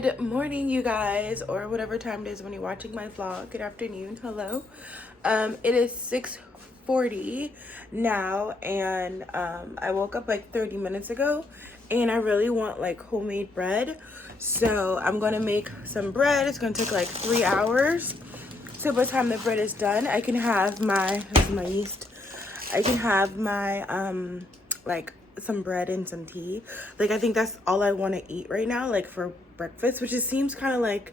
Good morning, you guys, or whatever time it is when you're watching my vlog. Good afternoon. Hello. It is 6:40 now, and I woke up like 30 minutes ago, and I really want like homemade bread. So I'm gonna make some bread. It's gonna take like 3 hours. So by the time the bread is done, I can have this is my yeast. I can have my like some bread and some tea. Like, I think that's all I want to eat right now, like for breakfast, which just seems kind of like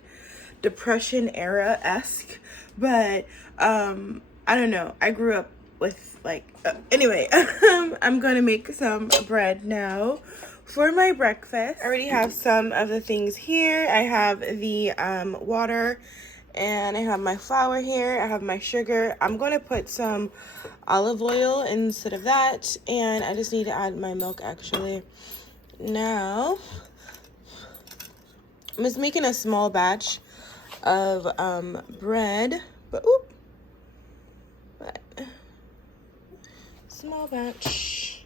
depression era-esque, but I don't know, I grew up with like anyway. I'm gonna make some bread now for my breakfast. I already have some of the things here. I have the water, and I have my flour here. I have my sugar. I'm gonna put some olive oil instead of that, and I just need to add my milk actually. Now I'm just making a small batch of bread, but small batch.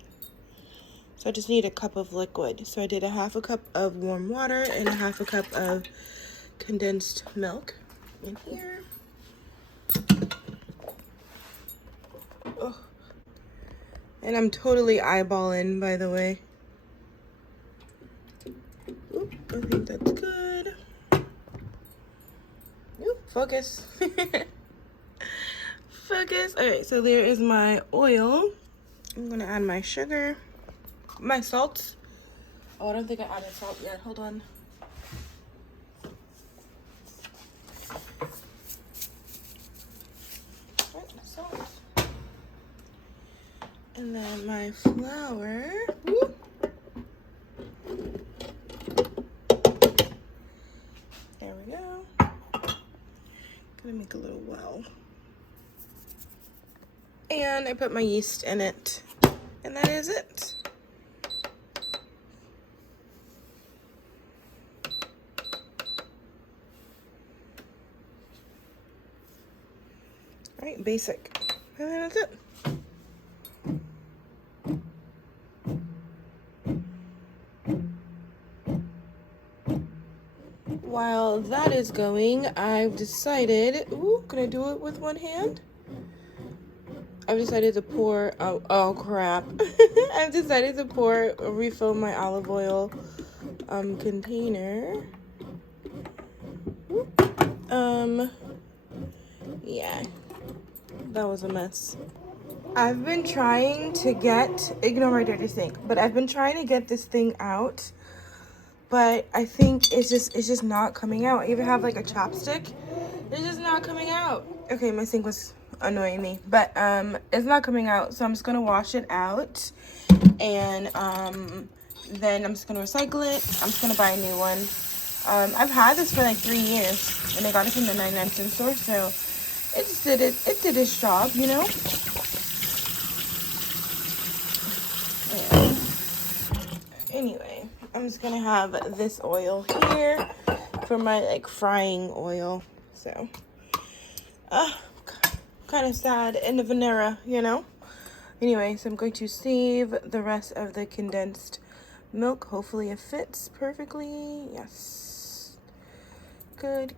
So I just need a cup of liquid. So I did a half a cup of warm water and a half a cup of condensed milk in here. Oh. And I'm totally eyeballing, by the way. Oop, I think that's good. Oop, focus. Focus. Alright, so there is my oil. I'm gonna add my sugar. My salt. Oh, I don't think I added salt yet. Hold on. Salt. And then my flour. Woo. There we go. Gonna make a little well. And I put my yeast in it. And that is it. All right, basic. And then that's it. While that is going, I've decided, can I do it with one hand? I've decided to pour, oh crap. I've decided to refill my olive oil container. Yeah, that was a mess. I've been trying to ignore my dirty sink, but I've been trying to get this thing out, but I think it's just not coming out. I even have like a chopstick. It's just not coming out. Okay, my sink was annoying me, but it's not coming out, so I'm just gonna wash it out, and then I'm just gonna recycle it. I'm just gonna buy a new one. I've had this for like 3 years, and I got it from the 99-cent store, so it did its job, you know. Yeah. Anyway, I'm just gonna have this oil here for my like frying oil. So kind of sad, end of an era, you know. Anyway, so I'm going to save the rest of the condensed milk. Hopefully it fits perfectly. Yes, good.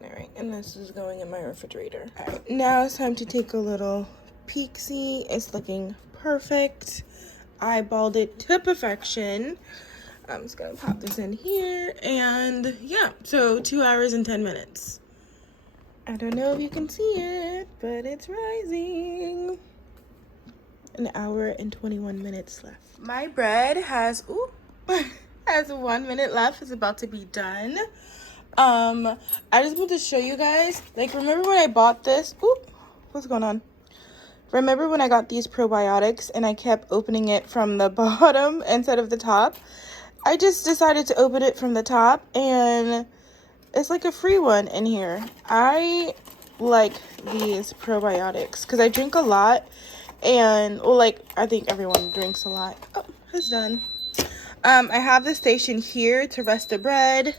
Alright, and this is going in my refrigerator. Alright, now it's time to take a little peek-see. It's looking perfect. Eyeballed it to perfection. I'm just gonna pop this in here, and yeah, so 2 hours and 10 minutes. I don't know if you can see it, but it's rising. An hour and 21 minutes left. My bread has 1 minute left. It's about to be done. I just want to show you guys, like, remember when I bought this? What's going on? Remember when I got these probiotics and I kept opening it from the bottom instead of the top? I just decided to open it from the top, and it's like a free one in here. I like these probiotics because I drink a lot, and well, like, I think everyone drinks a lot. Oh, it's done. I have the station here to rest the bread,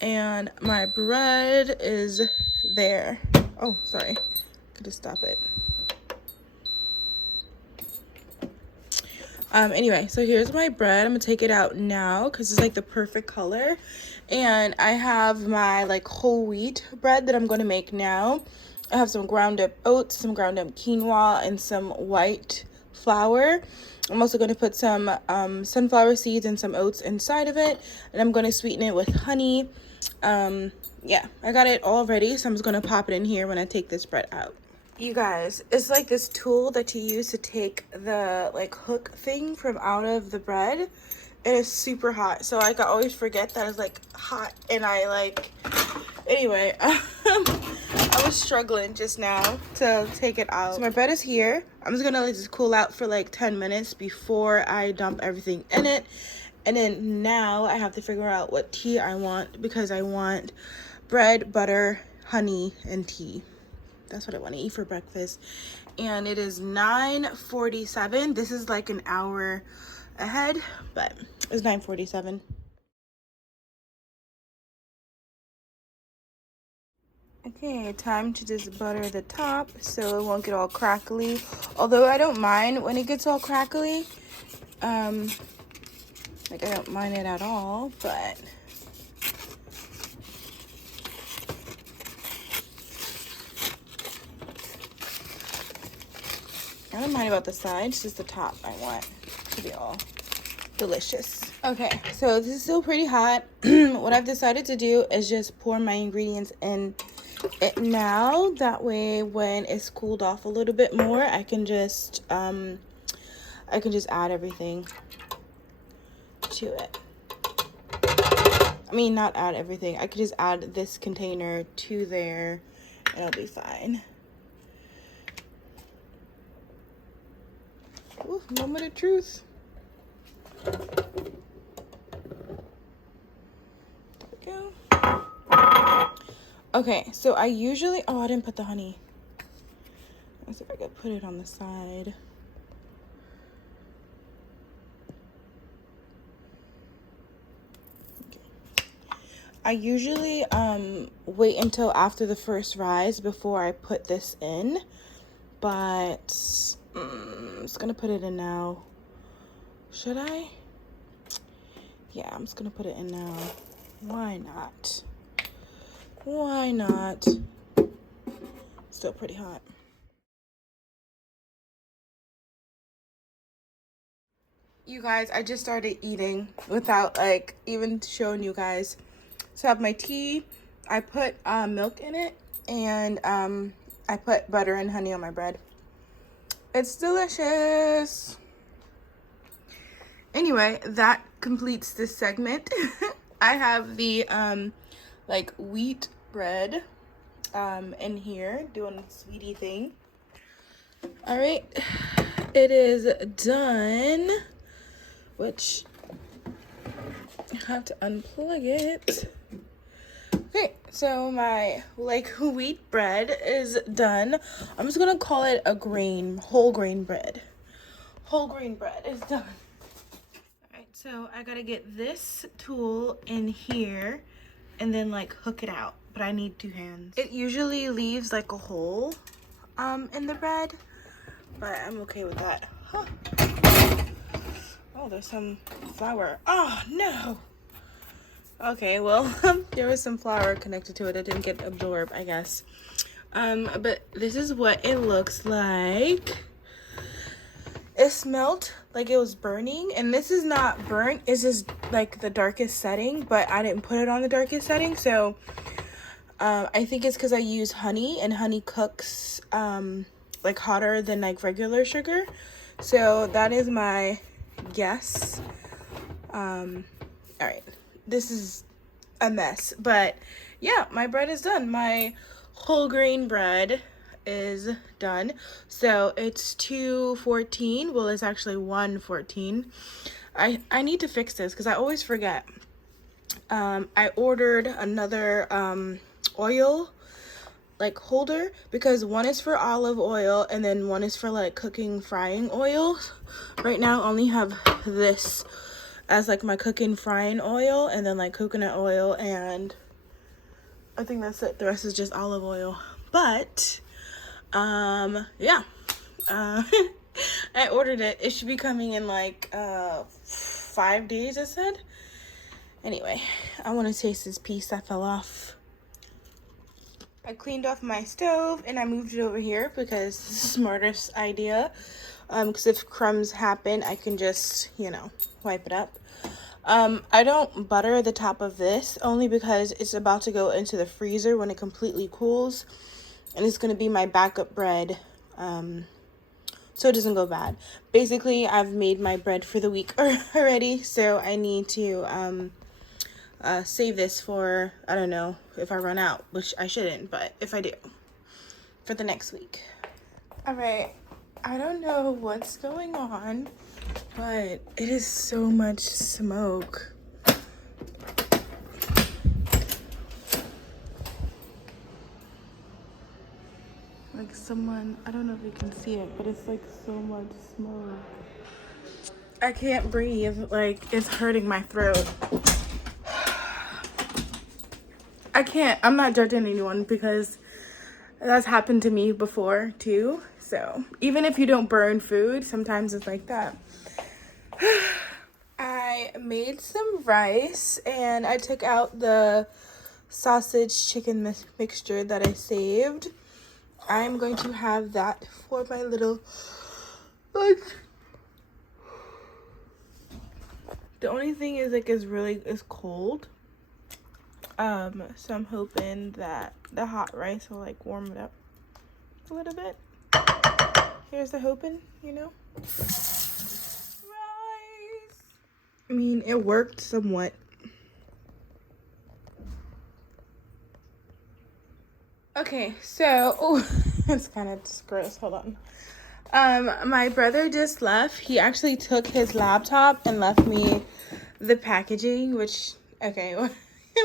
and my bread is there. Oh, sorry. Could just stop it. Anyway, so here's my bread. I'm gonna take it out now because it's like the perfect color. And I have my like whole wheat bread that I'm gonna make now. I have some ground up oats, some ground up quinoa, and some white flour. I'm also going to put some sunflower seeds and some oats inside of it, and I'm going to sweeten it with honey. Yeah, I got it all ready, so I'm just going to pop it in here when I take this bread out. You guys, it's like this tool that you use to take the like hook thing from out of the bread. It is super hot, so like I always forget that it's like hot, and I like, anyway, I was struggling just now to take it out. So my bread is here. I'm just gonna let this cool out for like 10 minutes before I dump everything in it. And then now I have to figure out what tea I want, because I want bread, butter, honey, and tea. That's what I want to eat for breakfast. And it is 9:47. This is like an hour ahead, but it's 9:47. Okay, time to just butter the top so it won't get all crackly. Although I don't mind when it gets all crackly. Like I don't mind it at all, but I don't mind about the sides, just the top I want to be all delicious. Okay, so this is still pretty hot. What I've decided to do is just pour my ingredients in it now. That way when it's cooled off a little bit more, I can just add everything to it. I mean, not add everything. I could just add this container to there and it'll be fine. Ooh, moment of truth. There we go. Okay, so I usually, oh, I didn't put the honey. Let's see if I could put it on the side. I usually wait until after the first rise before I put this in, but I'm just gonna put it in now. Should I? Yeah, I'm just gonna put it in now. Why not? Why not? Still pretty hot. You guys, I just started eating without like even showing you guys. So I have my tea, I put milk in it, and I put butter and honey on my bread. It's delicious. Anyway, that completes this segment. I have the like wheat bread in here doing the sweetie thing. All right, it is done, which I have to unplug it. Okay, so my like wheat bread is done. I'm just gonna call it a whole grain bread. Whole grain bread is done. All right, so I gotta get this tool in here and then like hook it out, but I need 2 hands. It usually leaves like a hole in the bread, but I'm okay with that. Huh. Oh, there's some flour. Oh no. Okay, well, there was some flour connected to it. It didn't get absorbed, I guess. But this is what it looks like. It smelled like it was burning, and this is not burnt. It's just like the darkest setting, but I didn't put it on the darkest setting, so I think it's because I use honey, and honey cooks like hotter than like regular sugar. So that is my guess. All right. This is a mess, but yeah, my bread is done. My whole grain bread is done. So it's 2:14. Well, it's actually 1:14. I need to fix this because I always forget. I ordered another oil like holder, because one is for olive oil and then one is for like cooking frying oil. Right now I only have this as like my cooking frying oil, and then like coconut oil, and I think that's it. The rest is just olive oil. But yeah, I ordered it. It should be coming in like 5 days, it said. Anyway, I want to taste this piece that fell off. I cleaned off my stove and I moved it over here because it's the smartest idea. Because if crumbs happen, I can just, you know, wipe it up. I don't butter the top of this only because it's about to go into the freezer when it completely cools. And it's going to be my backup bread. So it doesn't go bad. Basically, I've made my bread for the week already. So I need to save this for, I don't know if I run out, which I shouldn't, but if I do, for the next week. All right, I don't know what's going on, but it is so much smoke. Like someone, I don't know if you can see it, but it's like so much smoke. I can't breathe, like it's hurting my throat. I'm not judging anyone because that's happened to me before too. So even if you don't burn food, sometimes it's like that. I made some rice and I took out the sausage chicken mixture that I saved. I'm going to have that for my little lunch. The only thing is like it's cold. So I'm hoping that the hot rice will like warm it up a little bit. Here's the hoping, you know. Rice. I mean, it worked somewhat. Okay, so it's kind of gross. Hold on. My brother just left. He actually took his laptop and left me the packaging, which okay.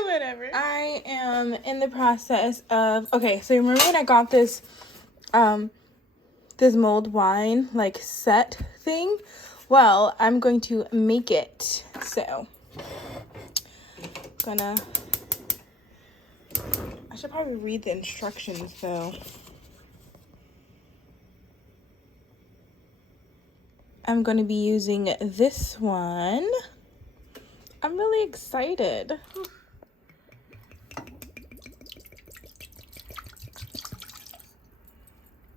Whatever. I am in the process of, okay, so remember when I got this this mulled wine like set thing? Well, I'm going to make it. So I should probably read the instructions though. I'm going to be using this one. I'm really excited.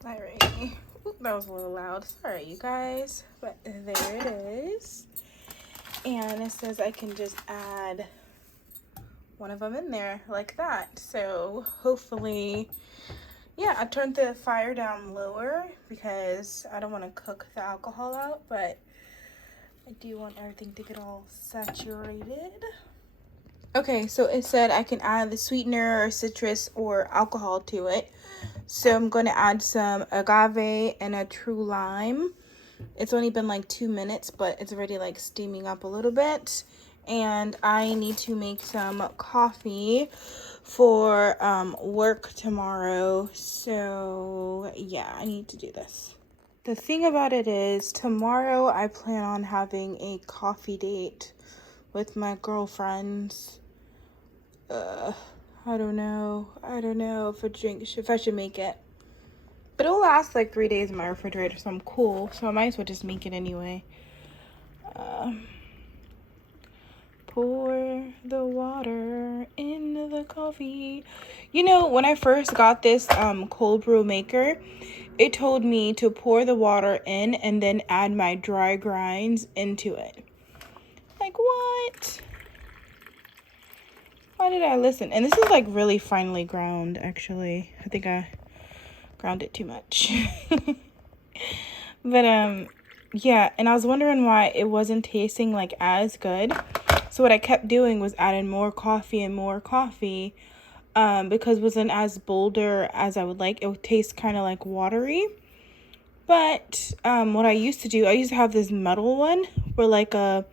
Alrighty. Ooh, that was a little loud. Sorry, you guys. But there it is. And it says I can just add one of them in there like that. So hopefully, yeah, I turned the fire down lower because I don't want to cook the alcohol out, but I do want everything to get all saturated. Okay, so it said I can add the sweetener or citrus or alcohol to it. So I'm going to add some agave and a true lime. It's only been like 2 minutes, but it's already like steaming up a little bit. And I need to make some coffee for work tomorrow. So yeah, I need to do this. The thing about it is tomorrow I plan on having a coffee date with my girlfriends. I don't know if I should make it. But it'll last like 3 days in my refrigerator, so I'm cool. So I might as well just make it anyway. Pour the water in the coffee. You know, when I first got this cold brew maker, it told me to pour the water in and then add my dry grinds into it. Like, what? Why did I listen? And this is like really finely ground, actually. I think I ground it too much. But yeah, and I was wondering why it wasn't tasting like as good. So what I kept doing was adding more coffee and more coffee, because it wasn't as bolder as I would like. It would taste kind of like watery. But what I used to have this metal one where like a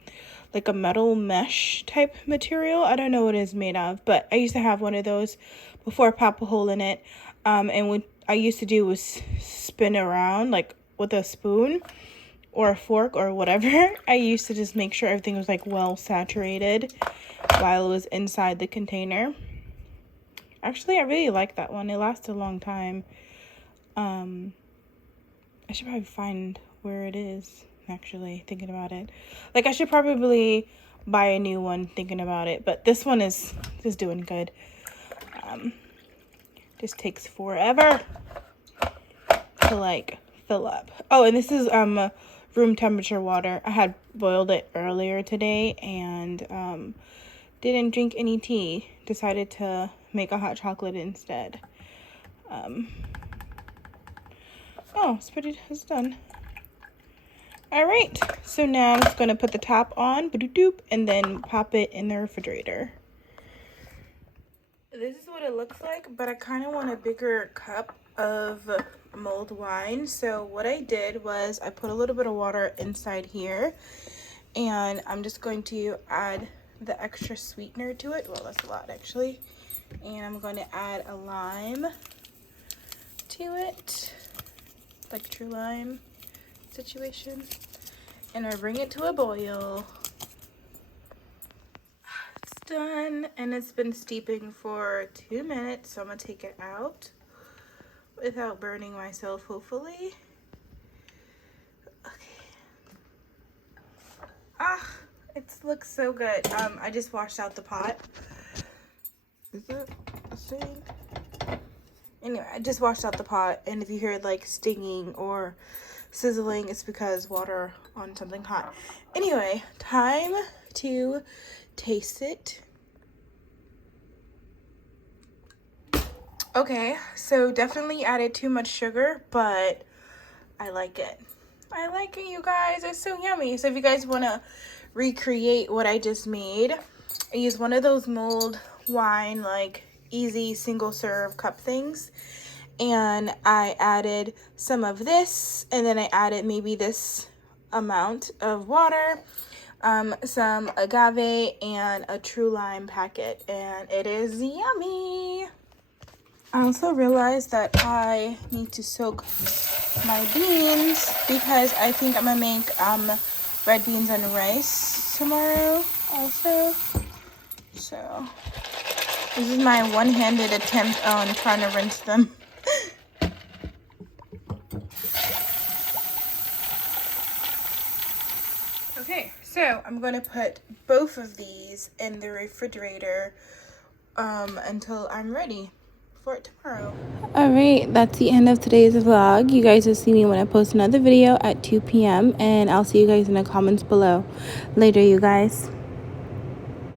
metal mesh type material. I don't know what it's made of, but I used to have one of those before I popped a hole in it. And what I used to do was spin around like with a spoon or a fork or whatever. I used to just make sure everything was like well saturated while it was inside the container. Actually, I really like that one. It lasted a long time. I should probably find where it is, actually, thinking about it. Like, I should probably buy a new one, thinking about it, but this one is doing good. Just takes forever to like fill up. Oh, and this is room temperature water. I had boiled it earlier today and didn't drink any tea. Decided to make a hot chocolate instead. Oh, it's done. All right, so now I'm just gonna put the top on, and then pop it in the refrigerator. This is what it looks like, but I kind of want a bigger cup of mulled wine. So what I did was I put a little bit of water inside here, and I'm just going to add the extra sweetener to it. Well, that's a lot actually. And I'm going to add a lime to it, like true lime situation. And I bring it to a boil. It's done, and it's been steeping for 2 minutes, so I'm gonna take it out without burning myself, hopefully. Okay. It looks so good. I just washed out the pot. Is it the same? Anyway, I just washed out the pot, and if you hear like stinging or sizzling, it's because water on something hot. Anyway, time to taste it. Okay, so definitely added too much sugar, but I like it. I like it, you guys. It's so yummy. So if you guys want to recreate what I just made, I used one of those mulled wine, like easy single serve cup things, and I added some of this, and then I added maybe this amount of water, some agave, and a true lime packet, and it is yummy. I also realized that I need to soak my beans because I think I'm gonna make red beans and rice tomorrow also. So this is my one-handed attempt on trying to rinse them. Okay, so I'm gonna put both of these in the refrigerator until I'm ready for it tomorrow. Alright, that's the end of today's vlog. You guys will see me when I post another video at 2 p.m. and I'll see you guys in the comments below. Later, you guys.